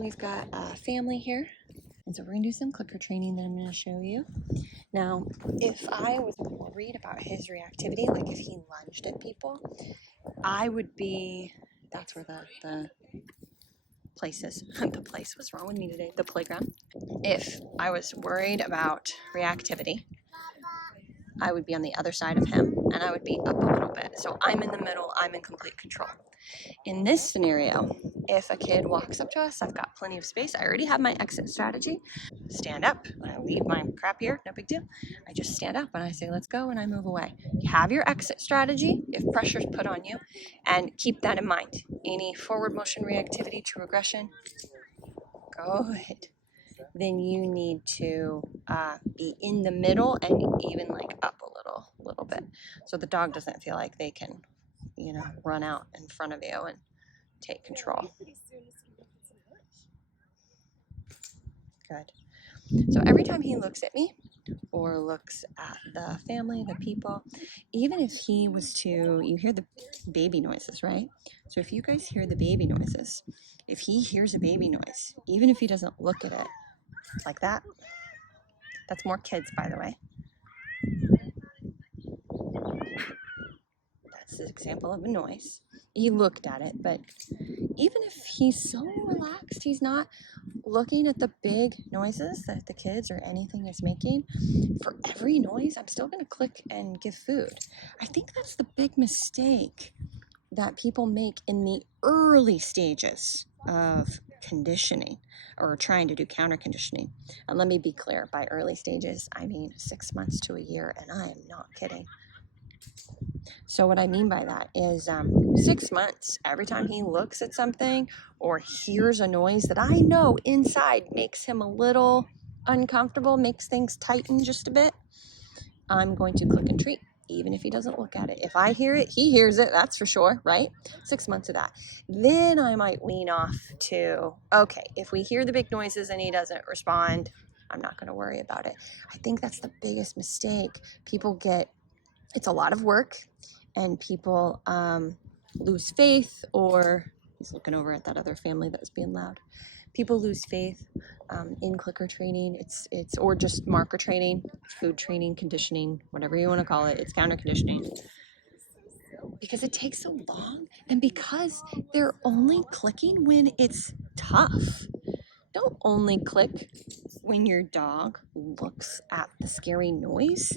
we've got a family here, and so we're gonna do some clicker training that I'm gonna show you. Now, if I was worried about his reactivity, like if he lunged at people, I would be, that's where the place is. The place, what's wrong with me today? The playground. If I was worried about reactivity, I would be on the other side of him and I would be up a little bit. So I'm in the middle, I'm in complete control. In this scenario, if a kid walks up to us, I've got plenty of space. I already have my exit strategy. Stand up. I leave my crap here, no big deal. I just stand up and I say, let's go, and I move away. You have your exit strategy if pressure's put on you, and keep that in mind. Any forward motion reactivity to aggression, good. Then you need to be in the middle and even like up a little bit. So the dog doesn't feel like they can, run out in front of you and take control. Good. So every time he looks at me or looks at the family, the people, even if he was to, you hear the baby noises, right? So if you guys hear the baby noises, if he hears a baby noise, even if he doesn't look at it like that, that's more kids, by the way. That's an example of a noise. He looked at it, but even if he's so relaxed, he's not looking at the big noises that the kids or anything is making. For every noise, I'm still going to click and give food. I think that's the big mistake that people make in the early stages of conditioning or trying to do counter conditioning. And let me be clear, by early stages, I mean 6 months to a year, and I am not kidding. So what I mean by that is 6 months, every time he looks at something or hears a noise that I know inside makes him a little uncomfortable, makes things tighten just a bit, I'm going to click and treat, even if he doesn't look at it. If I hear it, he hears it, that's for sure, right? 6 months of that. Then I might wean off to, okay, if we hear the big noises and he doesn't respond, I'm not going to worry about it. I think that's the biggest mistake. People get, it's a lot of work, and people lose faith, or he's looking over at that other family that was being loud. People lose faith in clicker training. It's or just marker training, food training, conditioning, whatever you want to call it. It's counter conditioning because it takes so long, and because they're only clicking when it's tough. Don't only click when your dog looks at the scary noise.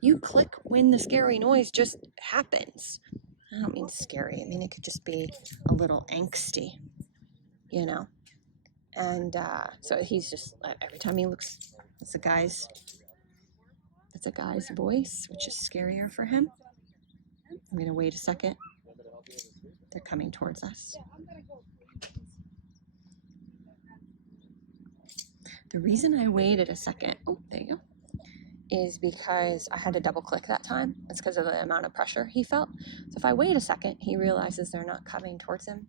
You click when the scary noise just happens. I don't mean scary. I mean, it could just be a little angsty, And so he's just, every time he looks, it's a guy's voice, which is scarier for him. I'm going to wait a second. They're coming towards us. The reason I waited a second, oh, there you go, is because I had to double click that time. It's because of the amount of pressure he felt. So if I wait a second, he realizes they're not coming towards him,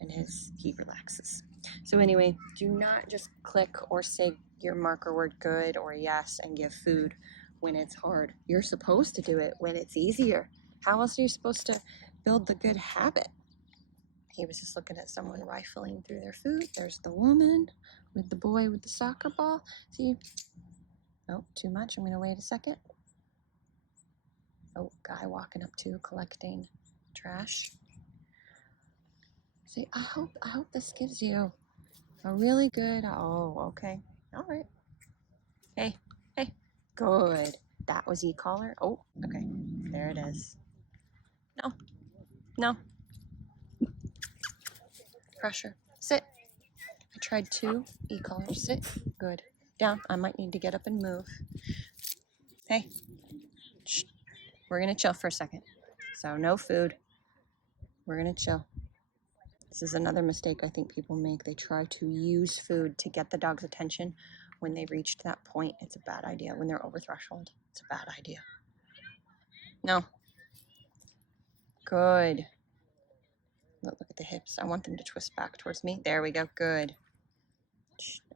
and he relaxes. So anyway, do not just click or say your marker word good or yes and give food when it's hard. You're supposed to do it when it's easier. How else are you supposed to build the good habit? He was just looking at someone rifling through their food. There's the woman with the boy with the soccer ball. See? Oh, too much. I'm going to wait a second. Oh, guy walking up to collecting trash. See, I hope this gives you a really good, oh, okay. All right. Hey, good. That was Ecollar. Oh, okay. There it is. No. Pressure. Sit. I tried 2 Ecollars. Sit. Good. Down. I might need to get up and move. Hey. Shh. We're going to chill for a second. So no food. We're going to chill. This is another mistake I think people make. They try to use food to get the dog's attention. When they reached that point, it's a bad idea. When they're over threshold, it's a bad idea. No. Good. Look at the hips. I want them to twist back towards me. There we go. Good.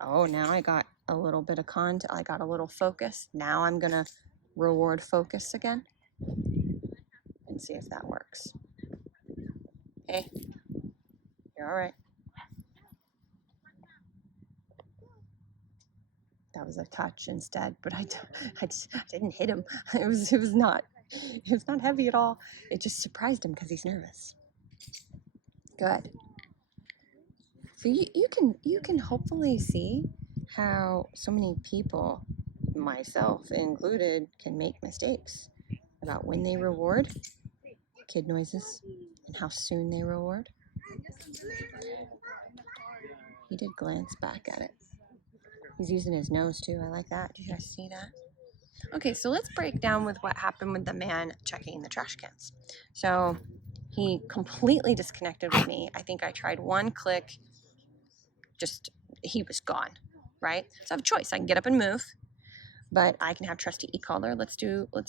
Oh, now I got a little bit of I got a little focus. Now I'm going to reward focus again and see if that works. Hey, you're all right. that was a touch instead, but I didn't hit him. It was not heavy at all. It just surprised him because he's nervous. Good. So you can hopefully see how so many people, myself included, can make mistakes about when they reward kid noises and how soon they reward. He did glance back at it. He's using his nose too. I like that. Did you guys see that? Okay, so let's break down with what happened with the man checking the trash cans. So he completely disconnected with me. I think I tried one click, just he was gone, right? So I have a choice. I can get up and move, but I can have trusty e-collar. Let's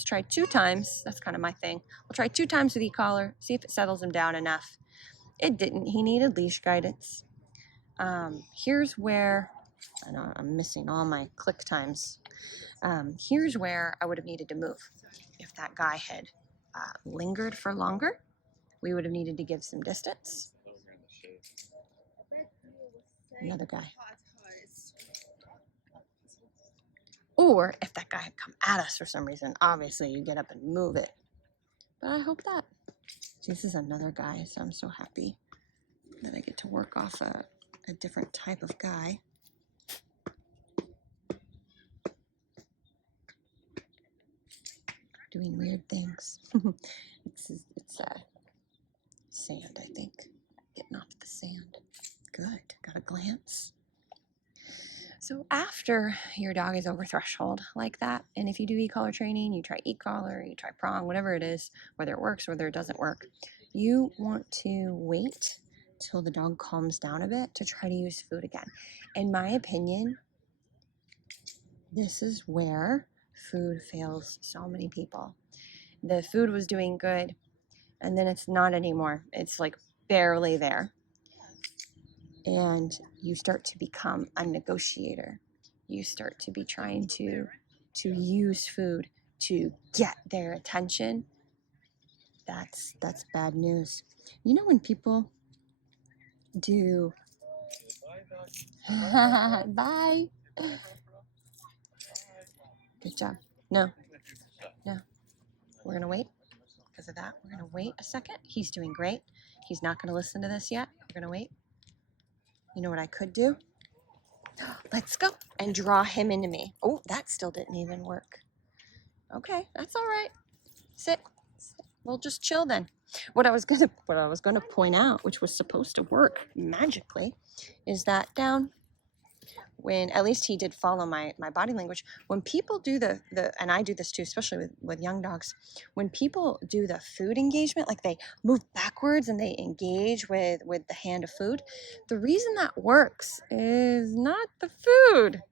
try 2 times. That's kind of my thing. We'll try 2 times with e-collar, see if it settles him down enough. It didn't. He needed leash guidance. Here's where, I know I'm missing all my click times. Here's where I would have needed to move. If that guy had lingered for longer, we would have needed to give some distance. Another guy. Or if that guy had come at us for some reason, obviously you get up and move it. But I hope that. This is another guy, so I'm so happy that I get to work off a different type of guy. Doing weird things. It's sand, I think. Getting off the sand. Good. Got a glance. So after your dog is over threshold like that, and if you do e-collar training, you try e-collar, you try prong, whatever it is, whether it works, whether it doesn't work, you want to wait till the dog calms down a bit to try to use food again. In my opinion, this is where food fails so many people. The food was doing good, and then it's not anymore. It's like barely there. And you start to become a negotiator. You start to be trying to use food to get their attention. That's bad news. You know when people do bye. Good job. No. We're gonna wait because of that. We're gonna wait a second. He's doing great. He's not gonna listen to this yet. We're gonna wait. You know what I could do? Let's go and draw him into me. Oh, that still didn't even work. Okay, that's all right. Sit. We'll just chill then. What I was gonna point out, which was supposed to work magically, is that down when, at least he did follow my body language. When people do the and I do this too, especially with young dogs, when people do the food engagement, like they move backwards and they engage with the hand of food, the reason that works is not the food.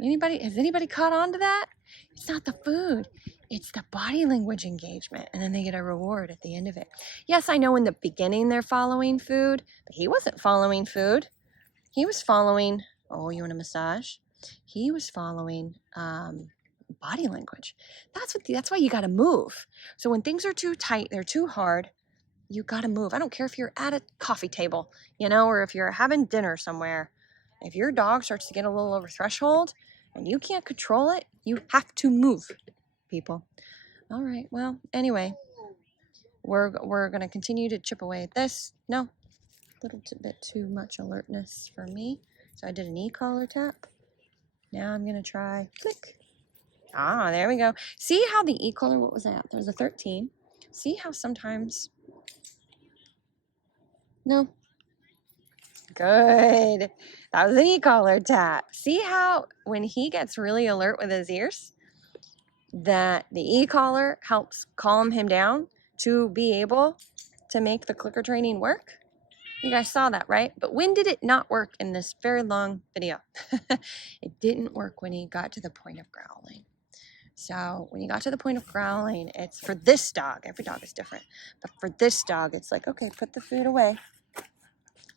Has anybody caught on to that? It's not the food. It's the body language engagement. And then they get a reward at the end of it. Yes, I know in the beginning they're following food, but he wasn't following food. He was following, oh, you want a massage? He was following body language. That's why you got to move. So when things are too tight, they're too hard, you got to move. I don't care if you're at a coffee table, or if you're having dinner somewhere. If your dog starts to get a little over threshold and you can't control it, you have to move, people. All right. Well, anyway, we're going to continue to chip away at this. No, a little bit too much alertness for me. So I did an e-collar tap. Now I'm going to try click. Ah, there we go. See how the e-collar, what was that? There was a 13. See how sometimes... No. Good. That was an e-collar tap. See how when he gets really alert with his ears, that the e-collar helps calm him down to be able to make the clicker training work? You guys saw that, right? But when did it not work in this very long video? It didn't work when he got to the point of growling. So when he got to the point of growling, it's for this dog. Every dog is different. But for this dog, it's like, okay, put the food away.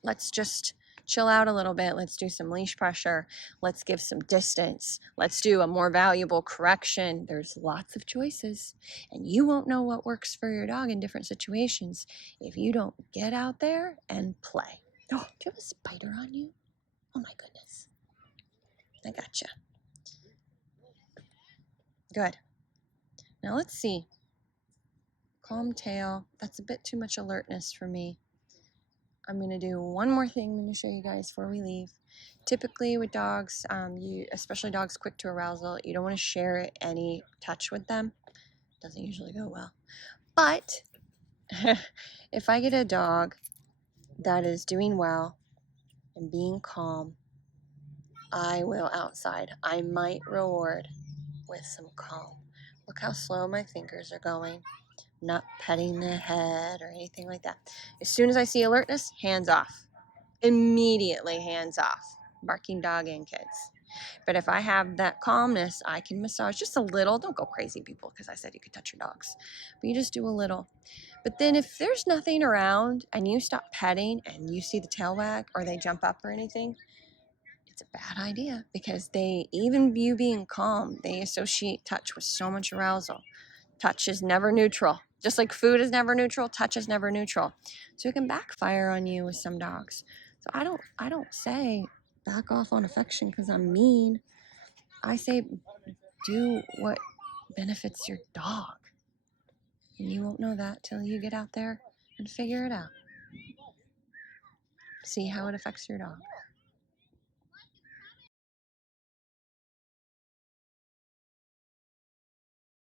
Let's just chill out a little bit. Let's do some leash pressure. Let's give some distance. Let's do a more valuable correction. There's lots of choices, and you won't know what works for your dog in different situations if you don't get out there and play. Oh, do you have a spider on you? Oh my goodness. I gotcha. Good. Now let's see. Calm tail. That's a bit too much alertness for me. I'm going to do one more thing I'm going to show you guys before we leave. Typically with dogs, especially dogs quick to arousal, you don't want to share any touch with them. Doesn't usually go well. But if I get a dog that is doing well and being calm, I will outside. I might reward with some calm. Look how slow my fingers are going. Not petting the head or anything like that. As soon as I see alertness, hands off. Immediately hands off. Barking dog and kids. But if I have that calmness, I can massage just a little. Don't go crazy, people, because I said you could touch your dogs. But you just do a little. But then if there's nothing around and you stop petting and you see the tail wag or they jump up or anything, it's a bad idea, because even you being calm, they associate touch with so much arousal. Touch is never neutral. Just like food is never neutral, touch is never neutral. So it can backfire on you with some dogs. So I don't say back off on affection because I'm mean. I say do what benefits your dog. And you won't know that till you get out there and figure it out. See how it affects your dog.